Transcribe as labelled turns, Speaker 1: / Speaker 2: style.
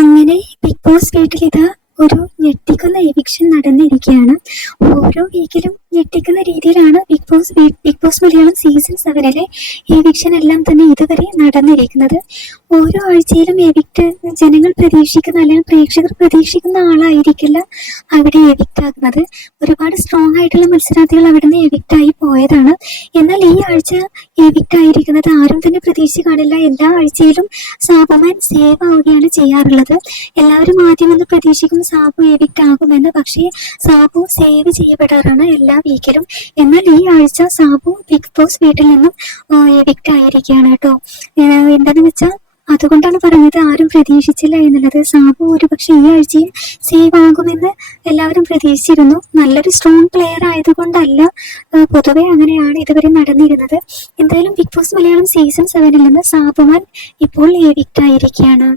Speaker 1: അങ്ങനെ big boss വീട്ടിൽ ഇതാ ഒരു ഞെട്ടിക്കുന്ന എവിക്ഷൻ നടന്നിരിക്കുകയാണ്. ഓരോ വീക്കിലും ഞെട്ടിക്കുന്ന രീതിയിലാണ് Bigg Boss Bigg Boss Malayalam season സെവനിലെ eviction എല്ലാം തന്നെ ഇതുവരെ നടന്നിരിക്കുന്നത്. ഓരോ ആഴ്ചയിലും എവിക്ട് ജനങ്ങൾ പ്രതീക്ഷിക്കുന്ന അല്ലെങ്കിൽ പ്രേക്ഷകർ പ്രതീക്ഷിക്കുന്ന ആളായിരിക്കില്ല അവിടെ എവിക്ട് ആകുന്നത്. ഒരുപാട് സ്ട്രോങ് ആയിട്ടുള്ള മത്സരാർത്ഥികൾ അവിടെ നിന്ന് ആയി എവിക്റ്റ് ആയിരിക്കുന്നത് ആരും തന്നെ പ്രതീക്ഷ കാണില്ല എല്ലാ ആഴ്ചയിലും സാബുമാൻ സേവ് ആവുകയാണ് ചെയ്യാറുള്ളത്. എല്ലാവരും ആദ്യം ഒന്ന് പ്രതീക്ഷിക്കും സാബു എവിക്റ്റ് പക്ഷേ സാബു സേവ് ചെയ്യപ്പെടാറാണ് എല്ലാ വീക്കിലും. എന്നാൽ ഈ ആഴ്ച സാബു ബിഗ് ബോസ് വീട്ടിൽ നിന്നും എവിക്റ്റ് ആയിരിക്കുകയാണ് കേട്ടോ. എന്താണെന്ന് വെച്ചാൽ അതുകൊണ്ടാണ് പറഞ്ഞത് ആരും പ്രതീക്ഷിച്ചില്ല എന്നുള്ളത്. സാബു ഒരുപക്ഷെ ഈ ആഴ്ചയും സേവ് ആകുമെന്ന് എല്ലാവരും പ്രതീക്ഷിച്ചിരുന്നു. നല്ലൊരു സ്ട്രോങ് പ്ലെയർ ആയതുകൊണ്ടല്ല പൊതുവെ അങ്ങനെയാണ് ഇതുവരെ നടന്നിരുന്നത്. എന്തായാലും ബിഗ് ബോസ് മലയാളം സീസൺ സെവനിൽ നിന്ന് സാബുമാൻ ഇപ്പോൾ എവിക്റ്റ് ആയിരിക്കുകയാണ്